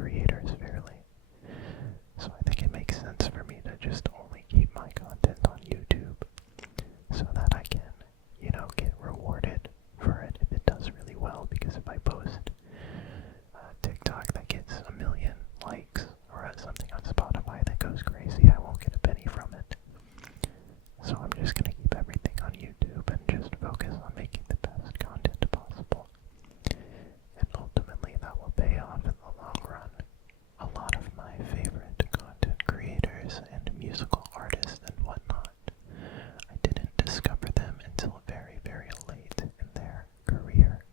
creators fairly. So I think it makes sense for me to just only keep my content on YouTube so that I can, get rewarded for it if it does really well. Because if I post TikTok that gets 1 million likes or something on Spotify that goes crazy, I won't get a penny from it. So I'm just going to keep everything on YouTube and just focus on making the best content possible. And ultimately that will pay off in the long run. A lot of my favorite content creators and musical artists and whatnot, I didn't discover them until very, very late in their career.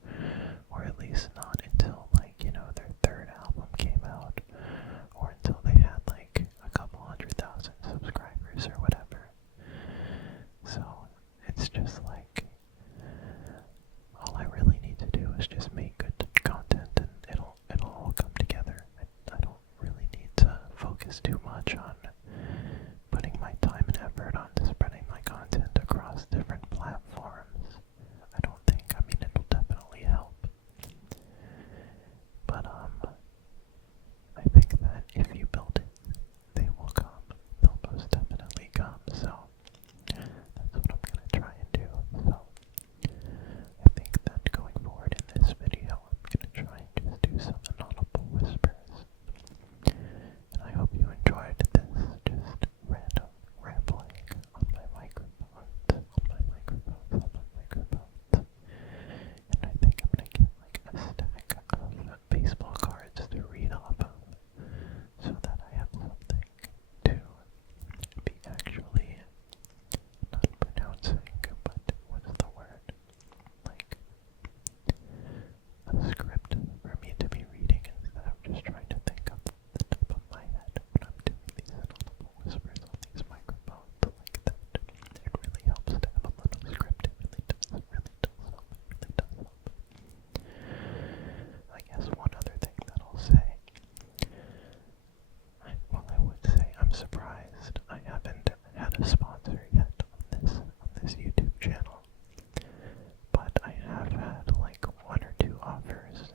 Or at least not until, their third album came out. Or until they had, a couple 100,000 subscribers or whatever. So, it's just all I really need to do is just make good content and it'll all come together. I don't really need to focus too much on putting my time and effort on spreading my content across different platforms. I don't think, it'll definitely help. But, I think that if you build it, they will come. They'll most definitely come, so that's what I'm gonna try and do. So, I think that going forward in this video, I'm gonna try and just do some inaudible whispers. And I hope you enjoyed this just random rambling on my microphones. And I think I'm gonna get a stack of baseball cards to read off of so that I have something to be actually not pronouncing, but what's the word? A script for me to be reading instead of just trying to think off the top of my head when I'm doing these inaudible whispers on these microphones like that. It really helps to have a little script. It really does help. I guess one other thing that I'll say, I would say I'm surprised I haven't had a sponsor yet on this YouTube channel. But I have had 1 or 2 offers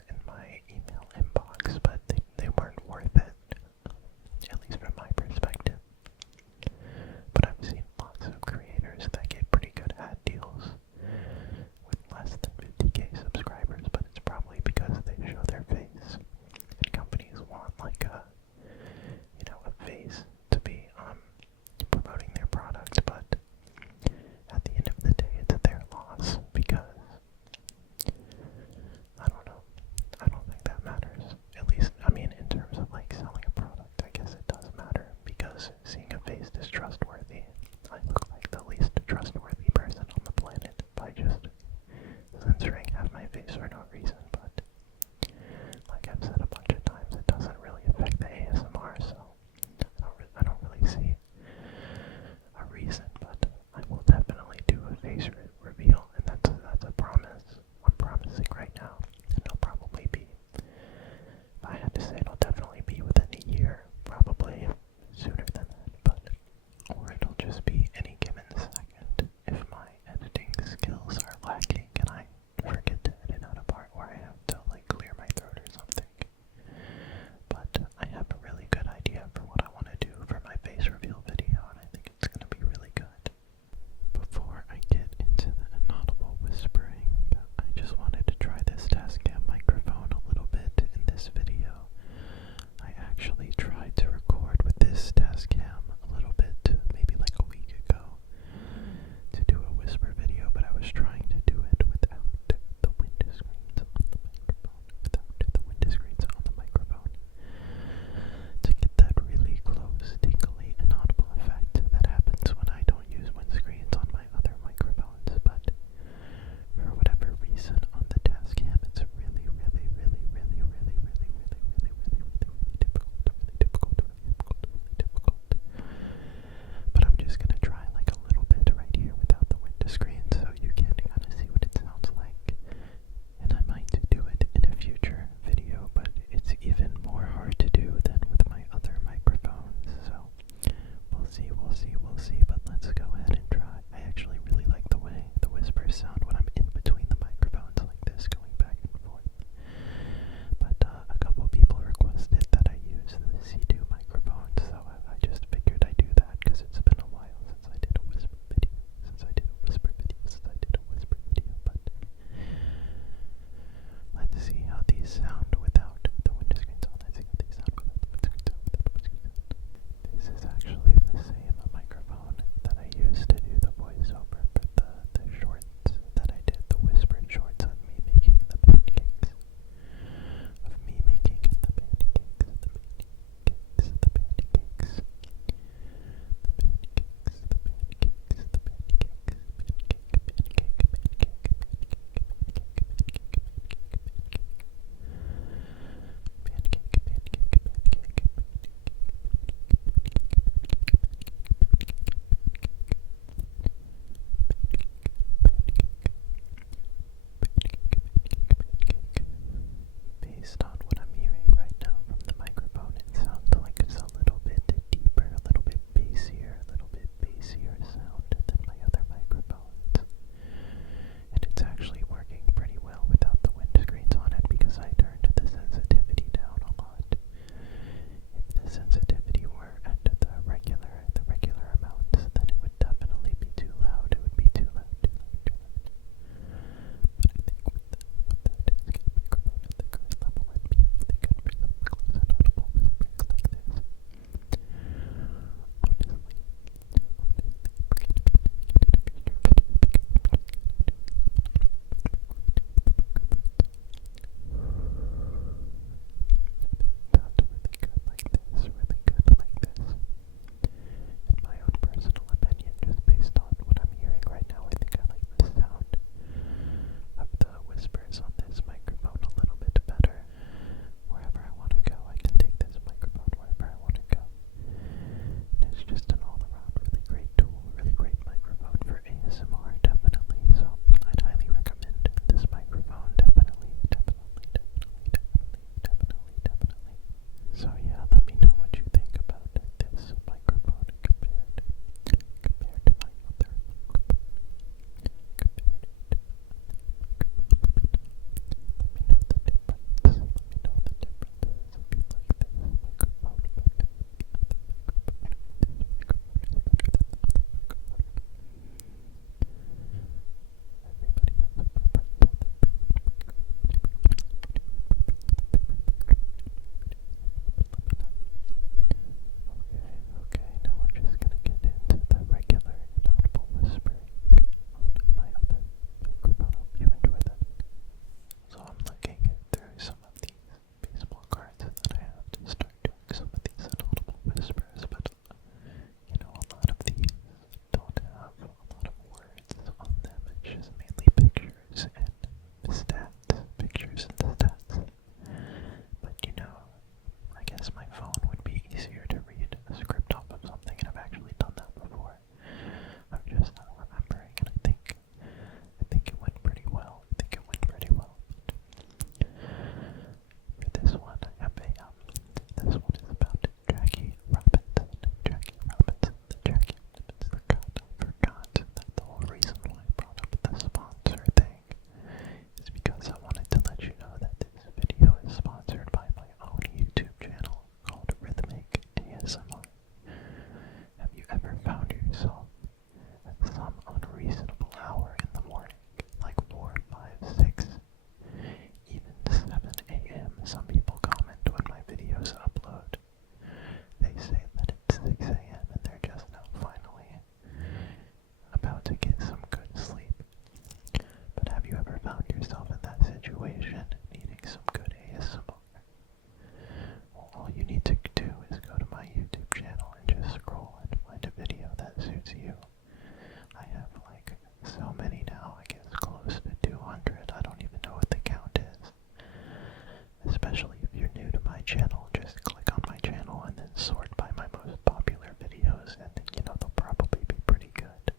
channel, just click on my channel and then sort by my most popular videos, and then, they'll probably be pretty good.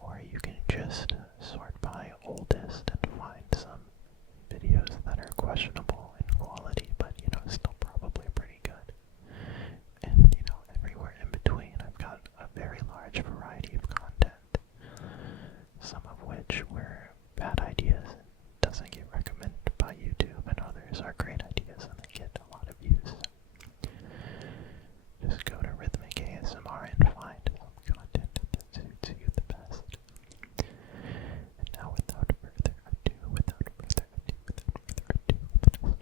Or you can just sort by oldest and find some videos that are questionable in quality, but, still probably pretty good. And, everywhere in between, I've got a very large variety of content, some of which were bad ideas and doesn't get recommended by YouTube, and others are great ideas and they get a lot of views. Just go to Rhythmic ASMR and find some content that suits you the best. And now without further ado, I'm gonna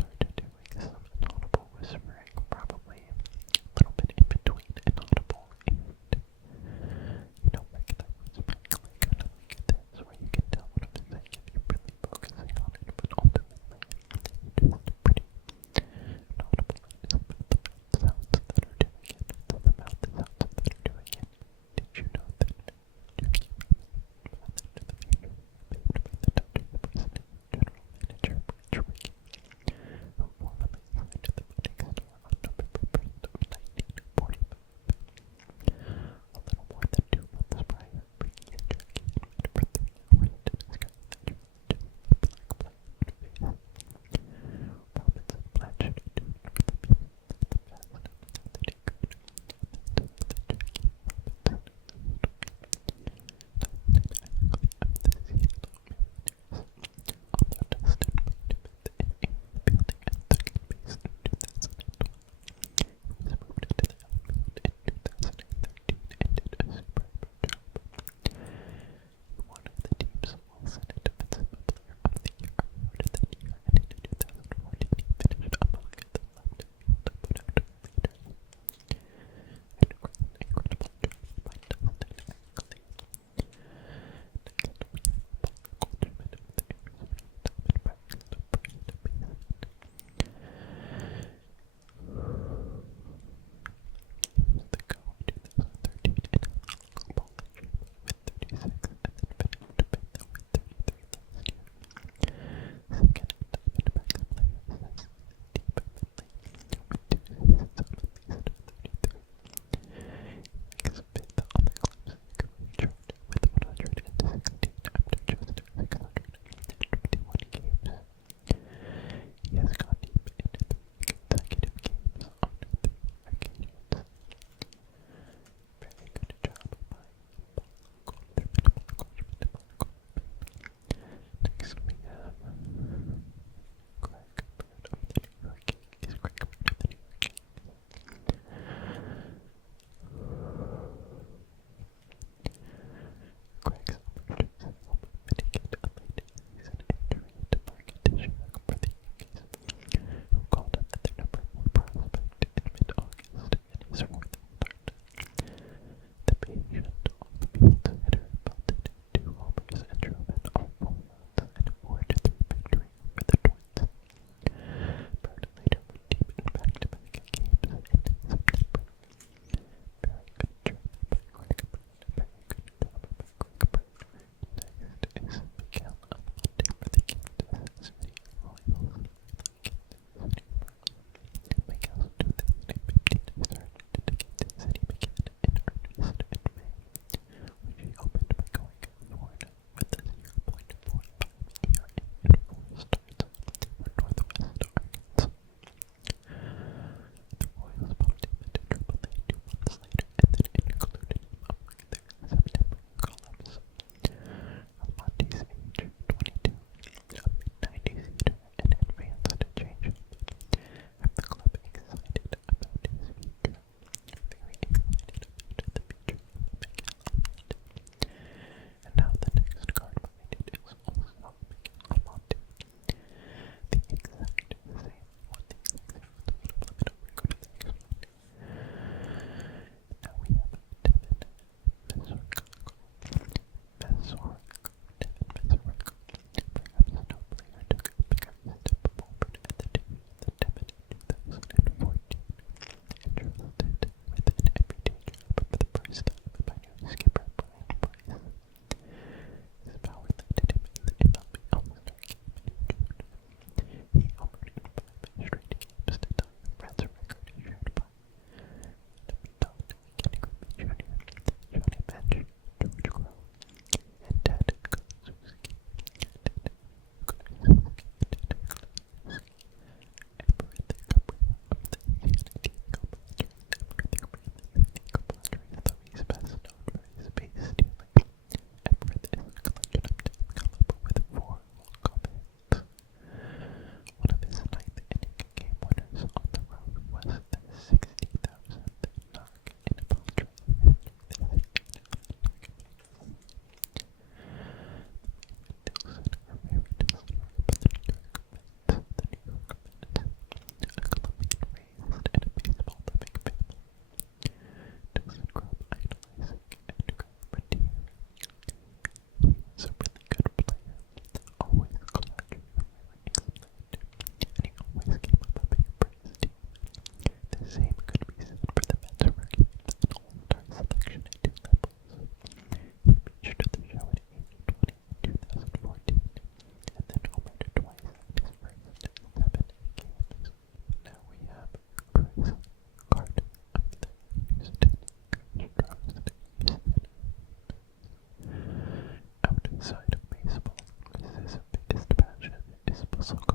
so